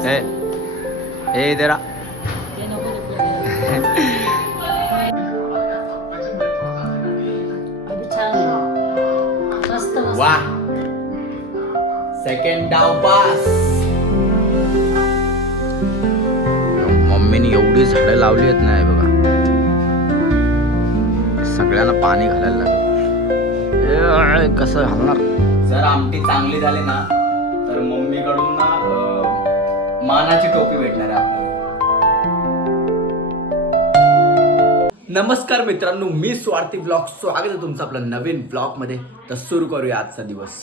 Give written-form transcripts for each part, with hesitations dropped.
ए ए इधर आ. वा सेकंड डाव पास. मम्मीने एवढी झाडं लावली आहेत ना बघा, सगळ्यांना पाणी घालायला लागलं. कसं घालणार. जर आमटी चांगली झाली ना तर मम्मीकडून ना मानाची टोपी भेटणार आहे आपल्याला. नमस्कार मित्रांनो, मी स्वार्थी ब्लॉग, स्वागत आहे तुमचं आपल्या नवीन ब्लॉगमध्ये. तर सुरू करूया आजचा दिवस.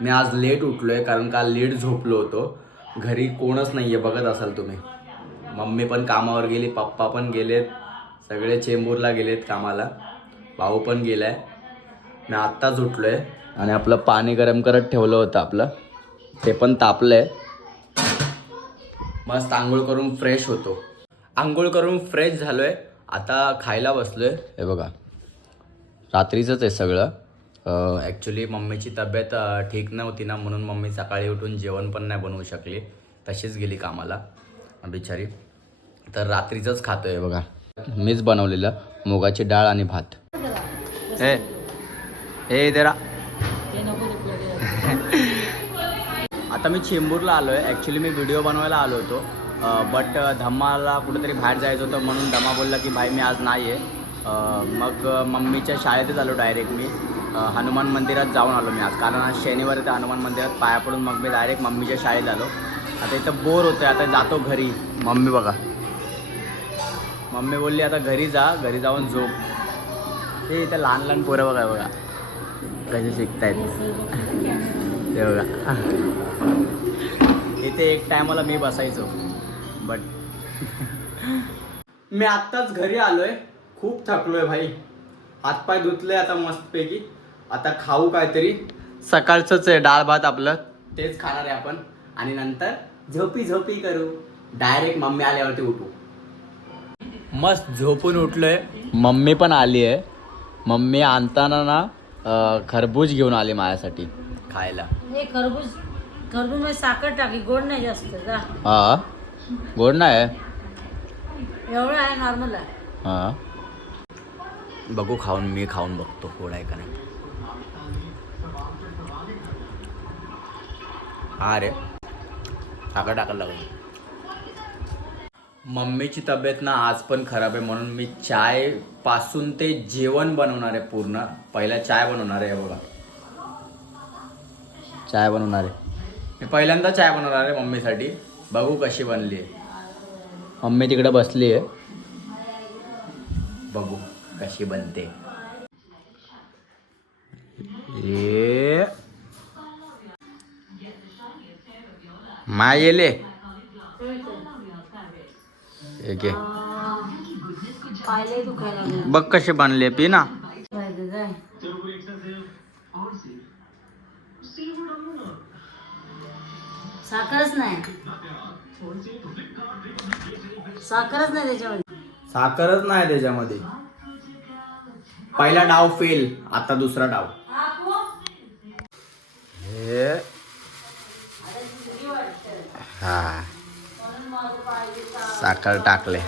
मी आज लेट उठलोय कारण काल लेट झोपलो होतो. घरी कोणच नाहीये, बघत असाल तुम्ही. मम्मी पण कामावर गेली, पप्पा पण गेलेत, सगळे चेंबूरला गेलेत कामाला, भाऊ पण गेलाय. मी आत्ताच उठलोय आणि आपलं पाणी गरम करत ठेवलं होतं आपलं, ते पण तापलंय. मस्त आंघोळ करून फ्रेश होतो. आंघोळ करून फ्रेश झालोय, आता खायला बसलोय. हे बघा, रात्रीचंच आहे सगळं. ॲक्च्युली मम्मीची तब्येत ठीक नव्हती ना, म्हणून मम्मी सकाळी उठून जेवण पण नाही बनवू शकली, तशीच गेली कामाला बिचारी. तर रात्रीचंच खातोय. बघा, मीच बनवलेलं मुगाची डाळ आणि भात. ए ए इधर आ. आता मी चेंबूरला आलो आहे. ॲक्च्युली मी व्हिडिओ बनवायला आलो होतो, बट धम्माला कुठेतरी बाहेर जायचं होतं, म्हणून धम्मा बोलला की भाई मी आज नाही आहे. मग मम्मीच्या शाळेतच आलो डायरेक्ट. मी हनुमान मंदिरात जाऊन आलो मी आज, कारण आज शनिवार आहे. तर हनुमान मंदिरात पाया पडून मग मी डायरेक्ट मम्मीच्या शाळेत आलो. आता इथं बोर होतं, आता जातो घरी. मम्मी बघा, मम्मी बोलली आता घरी जा, घरी जाऊन झोप. ते इथं लहान लहान पोरं बघा बघा कसे शिकतायत ते बघा. इथे एक टायमाला मी बसायचो, बट मी आत्ताच घरी आलोय. खूप थकलोय भाई, हातपाय धुतले आता मस्तपैकी. आता खाऊ काहीतरी. सकाळचंच आहे डाळ भात आपलं, तेच खाणार आहे आपण. आणि नंतर झोपी झोपी करू, डायरेक्ट मम्मी आल्यावरती उठू. मस्त झोपून उठलोय. मम्मी पण आली आहे. मम्मी आणताना ना खरबूज घेऊन आली माझ्यासाठी खायला. खरबूज मध्ये साखर टाकली, गोड नाही जास्त का? हा, गोड नाही आहे, एवढं आहे, नॉर्मल आहे. हा, बघू खाऊन, मी खाऊन बघतो गोड आहे का नाही. हा रे, साखर टाकायला लागेल. मम्मीची तब्येत ना आज पण खराब आहे, म्हणून मी चाय पासून ते जेवण बनवणार आहे पूर्ण. पहिला चाय बनवणार आहे. बघा, चाय बनवणार आहे मी, पहिल्यांदा चाय बनवणार आहे मम्मीसाठी. बघू कशी बनली आहे. मम्मी तिकडे बसली आहे, बघू कशी बनते. ये माय येले एक बघ कशी बनले. पी ना. साखरच नाही, साखरच नाही त्याच्यामध्ये. साखरच नाही त्याच्यामध्ये. पहिला डाव फेल, आता दुसरा डाव. हे हा, साखर टाकले.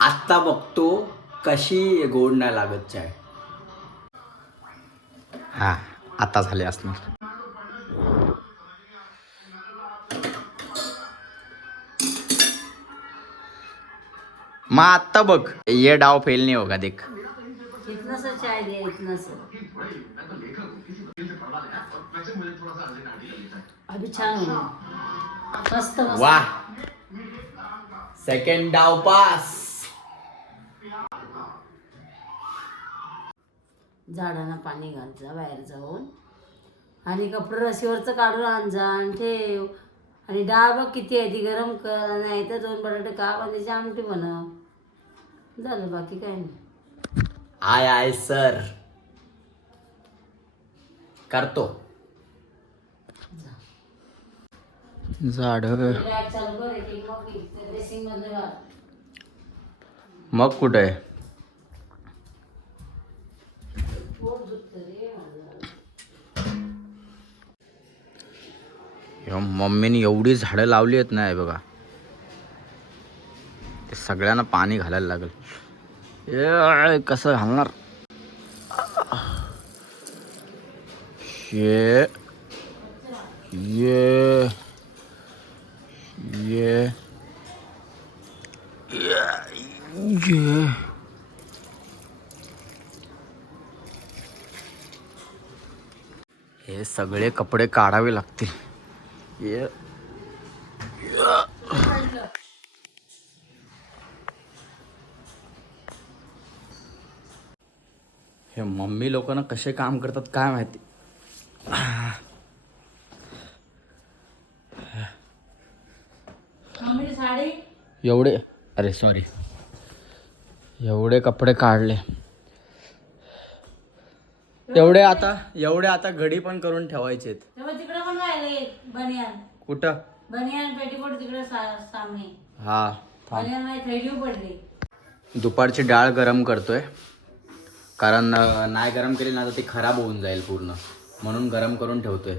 आता बघतो कशी गोड नाही लागत चाय. हा, आता झाले असणार. मग आत्ता बघ, ये डाव फेल नाही होगा. देख, इतना सा चाय दे, इतना सा. अभी छान होईल. मस्त मस्त. वाह, सेकंड डाव पास. झाडांना पाणी घाल जा बाहेर जाऊन, आणि कपडे रशीवरचं काढून आण जा आणि ठेव. आणि डाळ बघ किती आहे ती, गरम कर. नाही तर 2 बटाटे काप आणि त्याची आमटी बनव, झालं. बाकी काय नाही. आय आय सर, करतो. झाड मग कुठे आहे? मम्मीने एवढी झाडं लावली आहेत ना, हे बघा. ते सगळ्यांना पाणी घालायला लागेल. कसं घालणार? ये ये ये ये. हे सगळे कपडे काढावे लागतील. ये हे मम्मी लोकांना कसे काम करतात काय माहिती. साडी एवढे, अरे सॉरी, एवढे कपडे काढले. एवढे आता घडी पण करून ठेवायचे. तिकडे पण राहिले बनियान. कुठं? बनियान पेटीकोट तिकडे सामने. हा, बनियान माझी थैली पडली. दुपारची डाळ गरम करतोय, कारण नाही गरम केली ना तर ती खराब होऊन जाईल पूर्ण, म्हणून गरम करून ठेवतोय.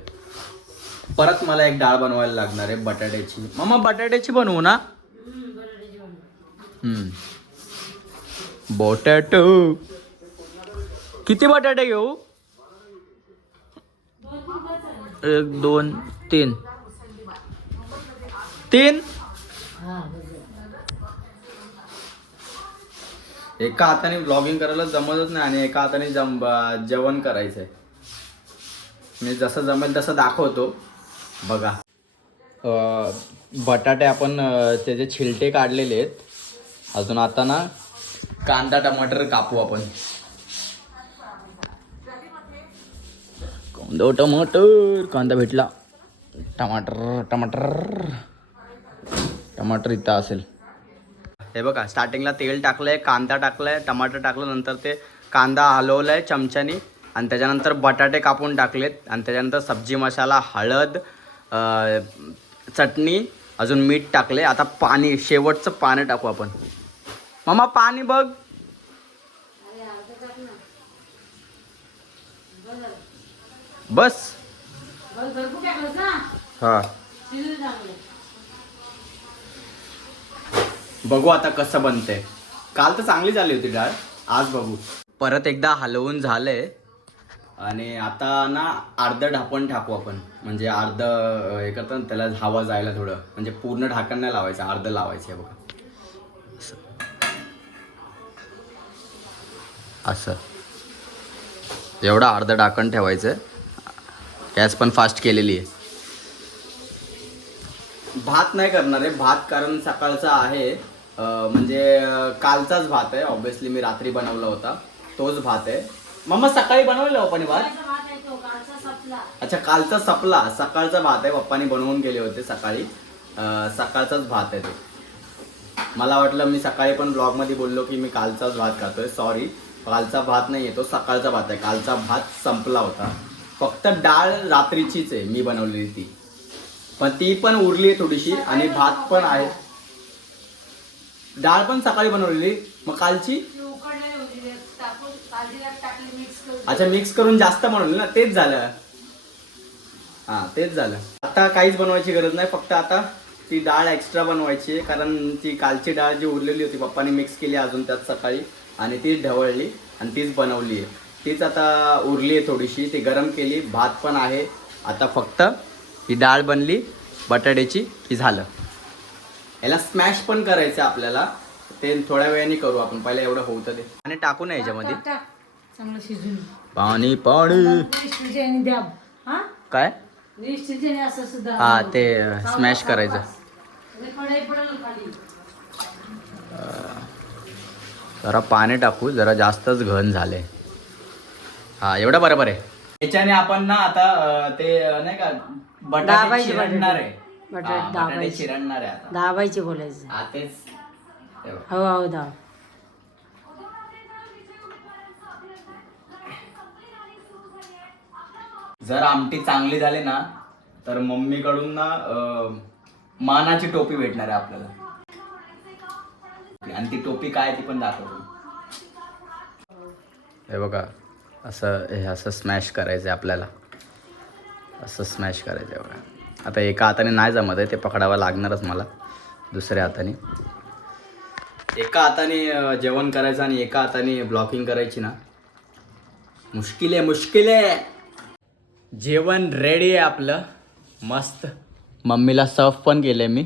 परत मला एक डाळ बनवायला लागणार आहे बटाट्याची. मम्मा बटाट्याची बनवू ना? बटाटो किती बटाटे घेऊ? 1 2 3 3. एका हाताने ब्लॉगिंग करायला जमतच नाही आणि एका हाताने जेवण करायचंय. मी जसं जमेल तसं दाखवतो बघा. बटाटे आपण त्याचे छिलटे काढलेले आहेत. अजून आता ना कांदा टमाटर कापू आपण. कांदा भेटला. टमाटर इथं असेल. हे बघा, स्टार्टिंगला तेल टाकलंय, कांदा टाकलाय, टमाटर टाकलं, नंतर ते कांदा हलवलाय चमच्यानी आणि त्याच्यानंतर बटाटे कापून टाकलेत आणि त्याच्यानंतर सब्जी मसाला, हळद, चटणी, अजून मीठ टाकले. आता पाणी, शेवटचं पाणी टाकू आपण. मामा पाणी बघ. बस. हा, बघू आता कसं बनते. काल तर चांगली झाली होती डाळ, आज बघू. परत एकदा हलवून झालंय आणि आता ना अर्ध ढाकण टाकू आपण. म्हणजे अर्ध हे करतात ना, त्याला हवा जायला थोडं, म्हणजे पूर्ण ढाकण नाही लावायचं, अर्ध लावायचं आहे बघा. असं एवढं अर्ध ढाकण ठेवायचं. गॅस पण फास्ट केलेली आहे. भात नाही करणार आहे, भात कारण सकाळचा आहे, म्हणजे कालचाच भात आहे. ऑब्विसली मी रात्री बनवला होता तोच भात आहे. मम्मा सकाळी बनवलेला पप्पानी भात? अच्छा, कालचा सपला. सकाळचा भात आहे, पप्पानी बनवून गेले होते सकाळी. सकाळचाच भात आहे तो. मला वाटलं मी सकाळी पण ब्लॉगमध्ये बोललो की मी कालचाच भात खातोय. सॉरी, कालचा भात नाही आहे तो, सकाळचा भात आहे. कालचा भात संपला होता. फक्त डाळ रात्रीचीच आहे मी बनवलेली ती, पण ती पण उरली आहे थोडीशी आणि भात पण आहे. डाळ पण सकाळी बनवलेली, मग कालची अच्छा मिक्स करून जास्त बनवली ना, तेच झालं. हां, तेच झालं. आता काहीच बनवायची गरज नाही, फक्त आता ती डाळ एक्स्ट्रा बनवायची आहे, कारण ती कालची डाळ जी उरलेली होती पप्पाने मिक्स केली अजून त्यात सकाळी आणि तीच ढवळली आणि तीच बनवली आहे. तीच आता उरली आहे थोडीशी, ती गरम केली. भात पण आहे. आता फक्त ही डाळ बनली बटाट्याची की झालं. याला स्मॅश पण करायचं आपल्याला, ते थोड्या वेळाने करू आपण. पहिला एवढं होतं ते आणि टाकू नये याच्यामध्ये. चांगलं शिजून पाणी काय असं सुद्धा. हा, ते स्मॅश करायचं. जरा पाणी टाकू, जरा जास्तच घन झाले. हा, एवढं बरोबर आहे. याच्याने आपण ना आता ते नाही का बटाटे चिरणार आहे. बटाटे चिरणार आहे आता. दाबायचे बोलायचं. हा, तेच. हो हो, दाब. जर आमटी चांगली झाली ना तर मम्मीकडून ना मानाची टोपी भेटणार आहे आपल्याला. आणि ती टोपी काय ती पण दाखवतो. हे बघा, असं हे असं स्मॅश करायचं आहे आपल्याला. असं स्मॅश करायचं आहे बघा. आता एका हाताने नाही जमत आहे, ते पकडावं लागणारच मला दुसऱ्या हाताने. एका हाताने जेवण करायचं आणि एका हाताने ब्लॉकिंग करायची ना, मुश्किल आहे. जेवण रेडी आहे आपलं मस्त. मम्मीला सर्व पण केलं आहे मी.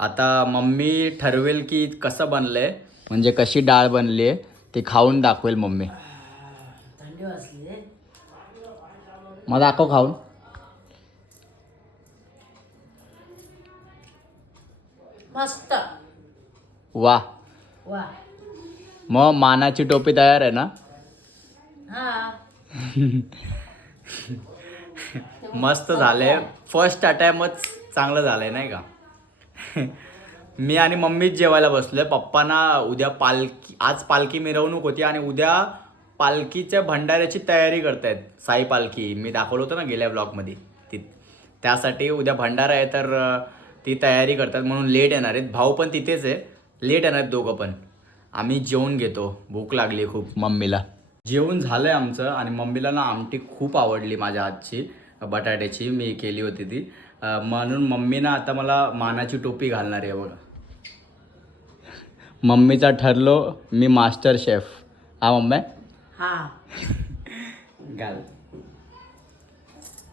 आता मम्मी ठरवेल की कसं बनलं आहे, म्हणजे कशी डाळ बनली आहे ते खाऊन दाखवेल मम्मी. थंडी वाजली रे. मग दाखव खाऊन. मस्त. वा, वा. मग मानाची टोपी तयार आहे ना? हा. मस्त झालंय. फर्स्ट अटॅम्पच चांगलं झालंय नाही का? मी आणि मम्मीच जेवायला बसलोय. पप्पांना उद्या आज पालखी मिरवणूक होती आणि उद्या पालखीच्या भंडाऱ्याची तयारी करतायत. साई पालखी मी दाखवलं होतं ना गेल्या ब्लॉगमध्ये, त्यासाठी उद्या भंडारा आहे, तर ती तयारी करतात म्हणून लेट येणार आहेत. भाऊ पण तिथेच आहे, लेट येणार आहेत दोघं पण. आम्ही जेवून घेतो, भूक लागली खूप मम्मीला. जेवण झालं आहे आमचं आणि मम्मीला ना आमटी खूप आवडली माझ्या हातची, बटाट्याची मी केली होती ती. म्हणून मम्मी ना आता मला मानाची टोपी घालणार आहे बघा. मम्मीचा ठरलो मी मास्टर शेफ. हा मम्मी? हा. घाल.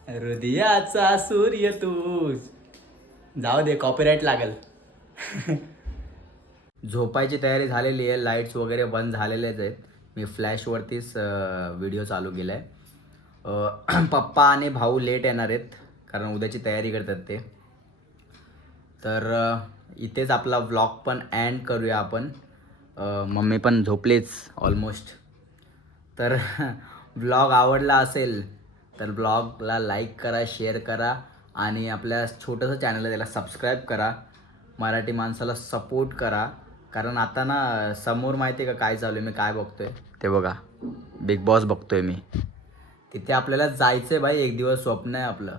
हृदयाचा सूर्य तू. जाऊ दे, कॉपीराईट लागेल. झोपायची तयारी झालेली आहे, लाईट्स वगैरे बंद झालेलेच आहेत. मी फ्लॅशवरतीच व्हिडिओ चालू केला आहे. पप्पा आणि भाऊ लेट येणार आहेत कारण उद्याची तयारी करतात ते. तर इथेच आपला व्लॉग पण एंड करूया आपण. मम्मी पण झोपलीच ऑलमोस्ट. तर व्लॉग आवडला असेल तर ब्लॉगला लाईक करा, शेअर करा आणि आपल्या छोटंसं चॅनल आहे त्याला सबस्क्राईब करा. मराठी माणसाला सपोर्ट करा. कारण आता ना समोर माहिती आहे का काय चालू आहे, मी काय बघतोय ते बघा. बिग बॉस बघतोय मी. तिथे आपल्याला जायचं आहे भाई, एक दिवस स्वप्न आहे आपलं,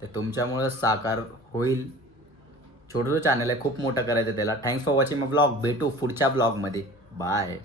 ते तुमच्यामुळं साकार होईल. छोटंसं चॅनल आहे, खूप मोठं करायचं त्याला. Thanks for watching my blog. भेटू पुढच्या ब्लॉगमध्ये. बाय.